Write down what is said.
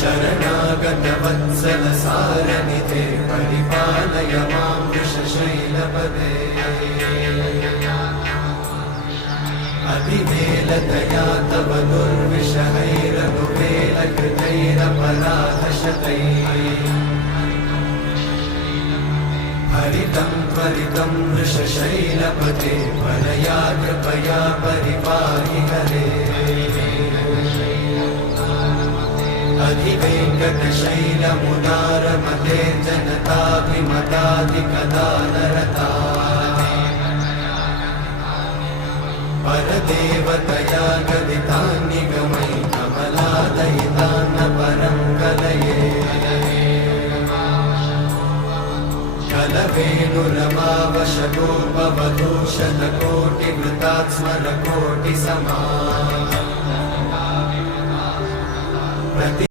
शरणागतवत्सल सारनिधे परिपालय मां वृषशैलपदे अधिवेलतया तव दुर्विषहैरनुवेलकृतैरपराधशतैः हरितं त्वरितं वृषशैलपते परया कृपया परिपाहि हरे अधिवेङ्कटशैलमुदारमते जनताभिमताधिकदानरता परदेवतया गदितान्निगमै कमलादयितान्न परं कलये कलवेणुरमावशतोपवधूशतकोटिवृतात्स्मरकोटिसमा